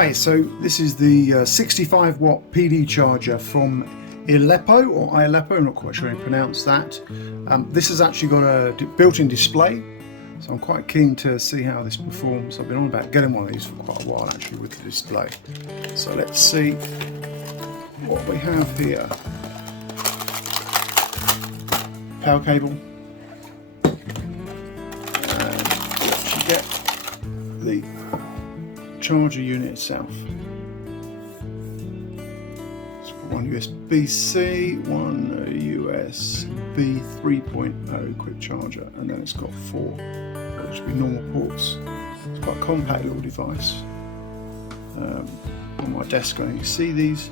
Hi, so this is the 65 watt PD charger from Aleppo, or Aleppo, I'm not quite sure how to pronounce that. This has actually got a built-in display, so I'm quite keen to see how this performs. I've been on about getting one of these for quite a while actually with the display. So let's see what we have here. Power cable. And you actually get the charger unit itself. It's got one USB-C, one USB 3.0 quick charger, and then it's got four, which would be normal ports. It's quite a compact little device. On my desk, you can see these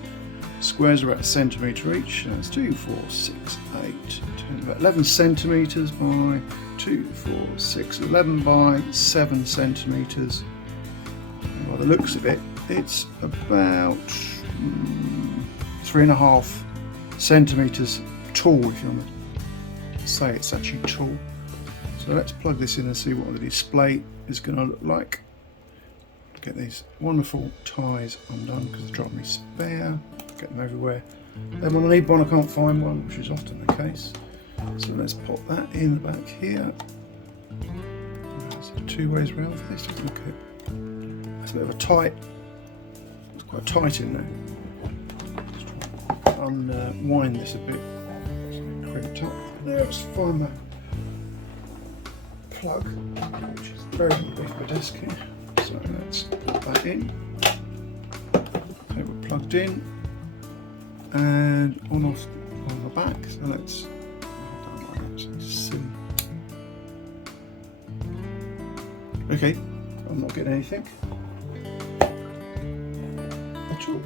squares are about a centimetre each. And it's 2, 4, 6, 8, 10, about 11 centimetres by 2, 4, 6, 11 by 7 centimetres. By the looks of it, it's about 3.5 centimetres tall, if you want to say it's actually tall. So let's plug this in and see what the display is going to look like. Get these wonderful ties undone because they drive me spare. Get them everywhere. Then when I need one, I can't find one, which is often the case. So let's pop that in the back here. There's two ways around for this. Look at it. It's a bit of a tight. It's quite tight in there. Just try and unwind this a bit. It's crimped up. Now let's find the plug, which is very big for a desk here. So let's put that in. Okay, we're plugged in. And on off on the back. So let's see. Okay, I'm not getting anything at all.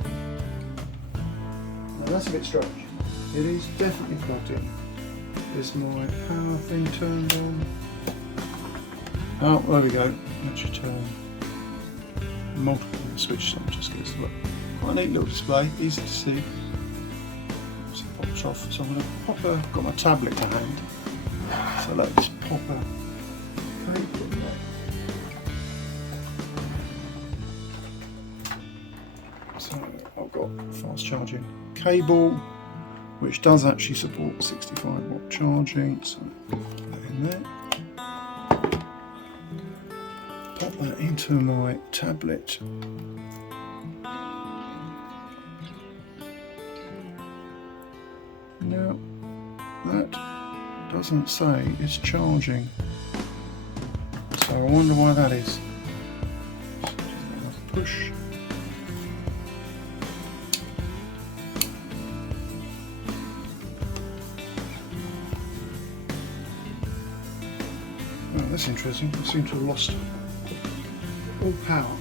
Now that's a bit strange. It is definitely plugged in. Is my power thing turned on? Oh, there we go. Let's turn multiple switches on just get this to work. Quite a neat little display, easy to see. So it pops off. So I'm going to pop I've got my tablet to hand. So let's pop a cable in there. So I've got fast charging cable, which does actually support 65 watt charging. So put that in there. Pop that into my tablet. Now that doesn't say it's charging, so I wonder why that is. Push. Oh, that's interesting. I seem to have lost all power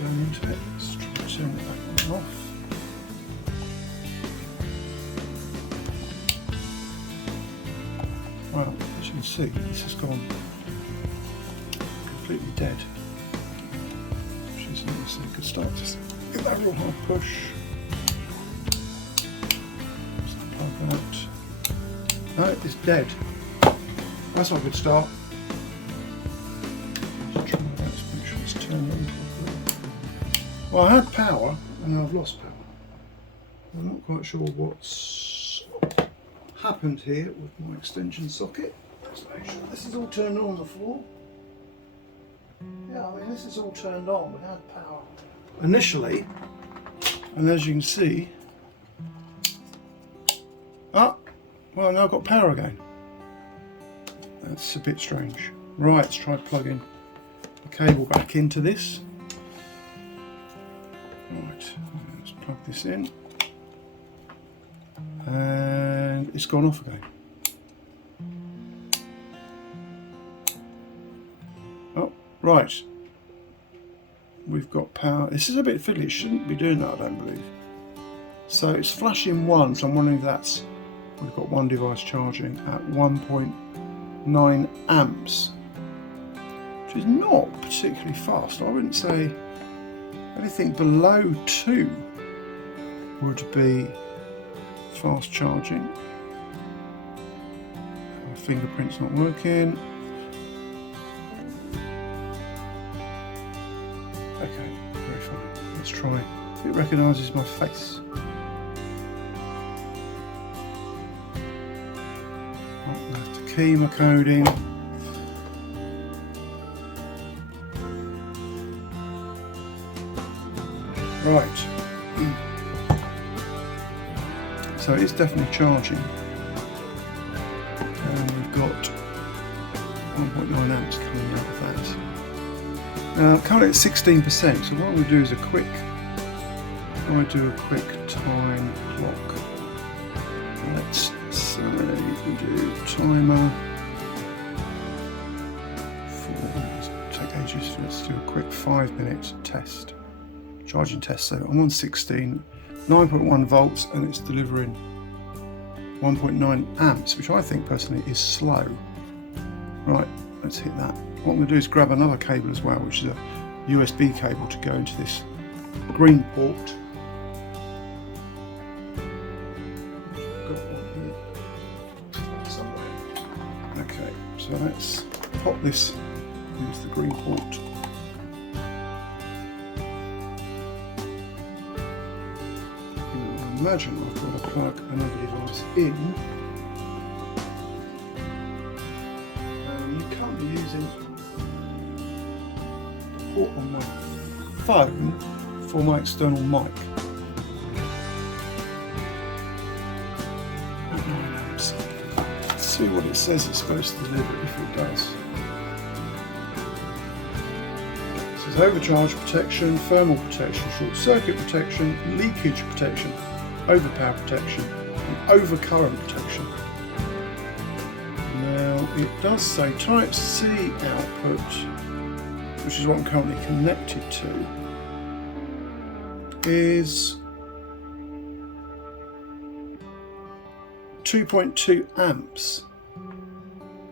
going into it. Let's try to turn it back on and off. Well, as you can see, this has gone completely dead, which is obviously a good start. Just give that a real hard push. Just plug that. No, it's dead. That's not a good start. Well, I had power and now I've lost power. I'm not quite sure what's happened here with my extension socket. Let's make sure this is all turned on the floor. Yeah, I mean this is all turned on without power initially, and as you can see, well now I've got power again. That's a bit strange. Right, let's try plugging the cable back into this. Right, let's plug this in, and it's gone off again. Oh, right, we've got power. This is a bit fiddly, it shouldn't be doing that, I don't believe. So it's flashing 1, so I'm wondering if that's, we've got one device charging at 1.9 amps, which is not particularly fast. I wouldn't say anything below 2 would be fast charging. My fingerprint's not working. Okay, very fine. Let's try. If it recognises my face. I have to key my coding. Right. So it's definitely charging. And we've got 1.9 amps coming out of that. Now currently it's 16%, so what I'm going to do is I do a quick time clock. Let's say we do timer for, take ages, let's do a quick 5-minute test. Charging test, so I'm on 16, 9.1 volts, and it's delivering 1.9 amps, which I think personally is slow. Right, let's hit that. What I'm going to do is grab another cable as well, which is a USB cable to go into this green port. Got one here somewhere. Okay, so let's pop this into the green port. Imagine I've got to plug another device in. You can't be using the port on my phone for my external mic. Let's see what it says it's supposed to deliver if it does. It says overcharge protection, thermal protection, short circuit protection, leakage protection, overpower protection, and overcurrent protection. Now it does say Type C output, which is what I'm currently connected to, is 2.2 amps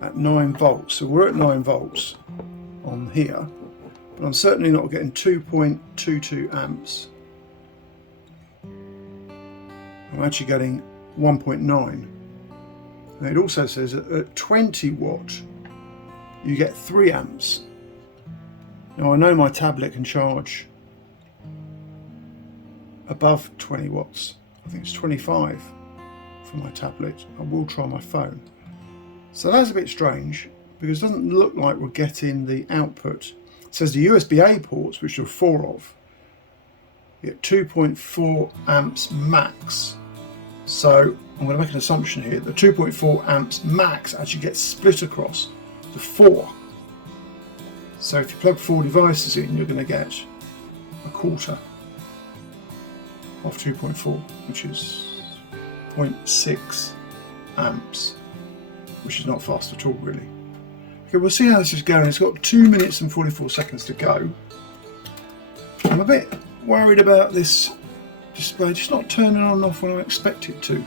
at 9 volts. So we're at 9 volts on here, but I'm certainly not getting 2.22 amps. I'm actually getting 1.9. Now it also says that at 20 watt you get 3 amps. Now I know my tablet can charge above 20 watts. I think it's 25 for my tablet. I will try my phone. So that's a bit strange because it doesn't look like we're getting the output. It says the USB-A ports, which there are 4 of, you get 2.4 amps max. So I'm going to make an assumption here that 2.4 amps max actually gets split across to 4. So if you plug 4 devices in, you're going to get a quarter of 2.4, which is 0.6 amps, which is not fast at all really. Okay, we'll see how this is going. It's got 2 minutes and 44 seconds to go. I'm a bit worried about this display just not turning on and off when I expect it to.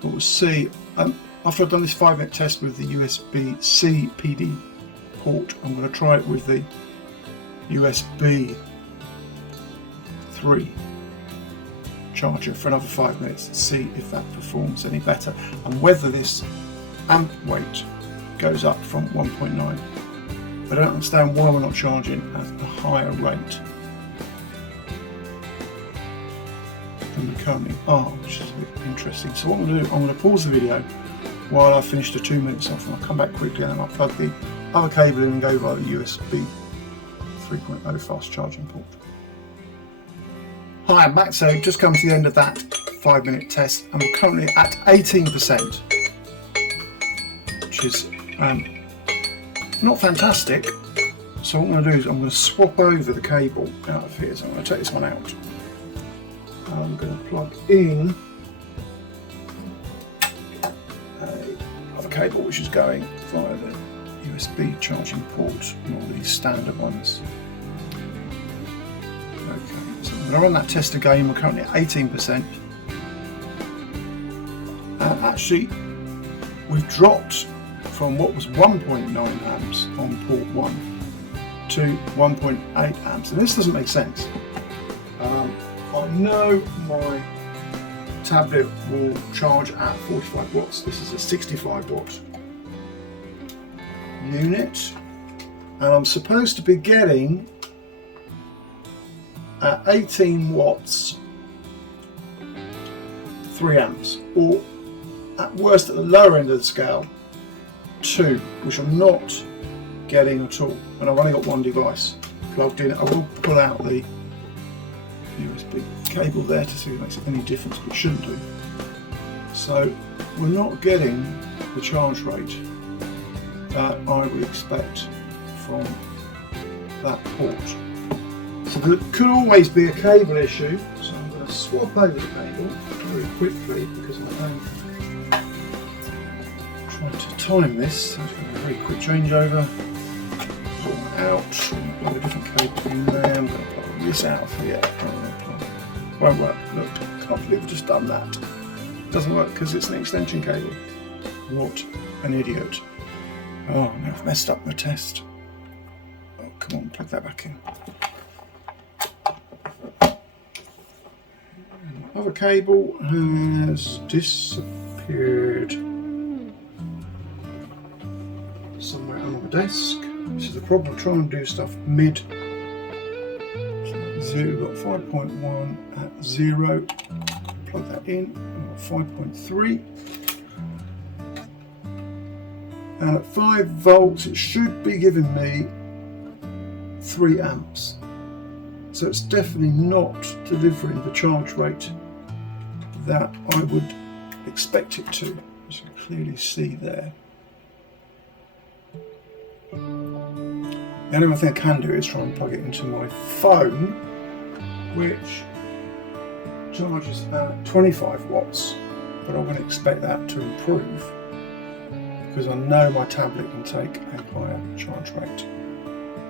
But we'll see. After I've done this 5-minute test with the USB-C PD port, I'm going to try it with the USB 3 charger for another 5 minutes to see if that performs any better and whether this amp weight goes up from 1.9. I don't understand why we're not charging at a higher rate than we currently are, which is a bit interesting. So what I'm going to do, I'm going to pause the video while I finish the 2 minutes off, and I'll come back quickly and I'll plug the other cable in and go via the USB 3.0 fast charging port. Hi, I'm back. So just come to the end of that 5-minute test, and we're currently at 18%, which is not fantastic. So what I'm going to do is I'm going to swap over the cable out of here. So I'm going to take this one out. I'm going to plug in another cable which is going via the USB charging port, not these standard ones. Okay, so I'm going to run that test again. We're currently at 18%. And actually, we've dropped from what was 1.9 amps on port 1 to 1.8 amps. And this doesn't make sense. I know my tablet will charge at 45 watts. This is a 65 watt unit, and I'm supposed to be getting at 18 watts, 3 amps, or at worst at the lower end of the scale, 2, which I'm not getting at all. And I've only got one device plugged in. I will pull out the USB cable there to see if it makes any difference, but it shouldn't do. So we're not getting the charge rate that I would expect from that port. So there could always be a cable issue, so I'm going to swap over the cable very quickly because I'm trying to time this. So I'm going to do a very quick changeover. Pull out, plug a different cable in there. I'm going to plug this out for here. Won't work. Look, can't believe I've just done that. It doesn't work because it's an extension cable. What an idiot. Oh, now I've messed up my test. Oh, come on, plug that back in. Other cable has disappeared somewhere on my desk. This is the problem, trying to do stuff mid. So we've got 5.1 at 0. Plug that in. We've got 5.3. And at 5 volts, it should be giving me 3 amps. So it's definitely not delivering the charge rate that I would expect it to, as you can clearly see there. The only other thing I can do is try and plug it into my phone, which charges at 25 watts, but I'm going to expect that to improve because I know my tablet can take a higher charge rate.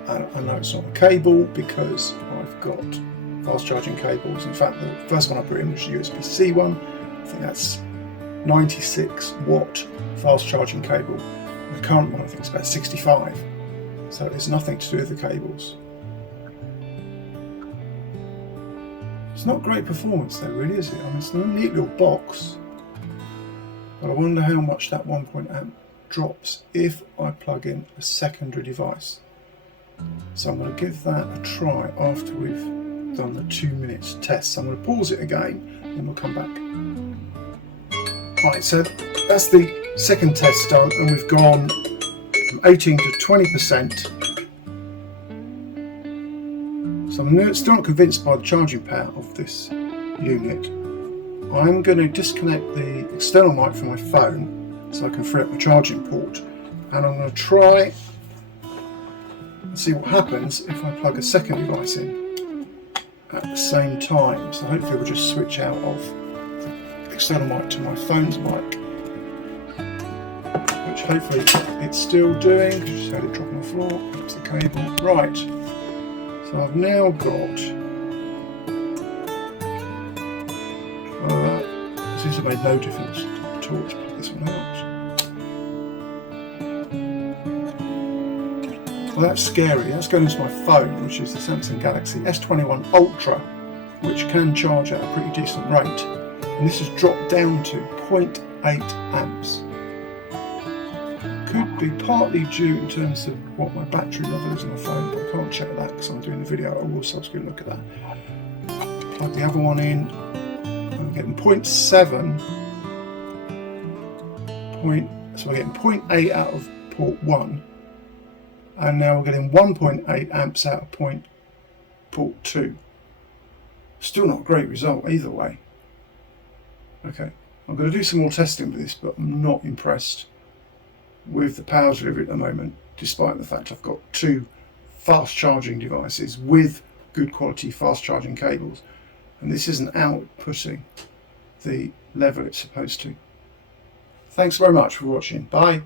And I know it's not a cable because I've got fast charging cables. In fact, the first one I put in was a USB-C one. I think that's 96 watt fast charging cable. The current one I think is about 65. So it's nothing to do with the cables. It's not great performance though, really, is it? I mean, it's a neat little box, but I wonder how much that 1 amp drops if I plug in a secondary device. So I'm going to give that a try after we've done the 2 minutes test. So I'm going to pause it again and we'll come back. Right, so that's the second test done, and we've gone from 18 to 20%. So I'm still not convinced by the charging power of this unit. I'm going to disconnect the external mic from my phone so I can free up my charging port, and I'm going to try and see what happens if I plug a second device in at the same time. So hopefully we'll just switch out of the external mic to my phone's mic, which hopefully it's still doing. Just heard it drop on the floor. That's the cable. Right, so I've now got this has made no difference at all. Let's plug this one out. Well, that's scary. That's going into my phone, which is the Samsung Galaxy S21 Ultra, which can charge at a pretty decent rate. And this has dropped down to 0.8 amps. Could be partly due in terms of what my battery level is on the phone, but I can't check that because I'm doing the video. I will subsequently look at that. Plug the other one in. I'm getting 0.7. So we're getting 0.8 out of port 1. And now we're getting 1.8 amps out of port 2. Still not a great result either way. Okay, I'm going to do some more testing with this, but I'm not impressed with the power delivery at the moment, despite the fact I've got 2 fast charging devices with good quality fast charging cables, and this isn't outputting the level it's supposed to. Thanks very much for watching. Bye.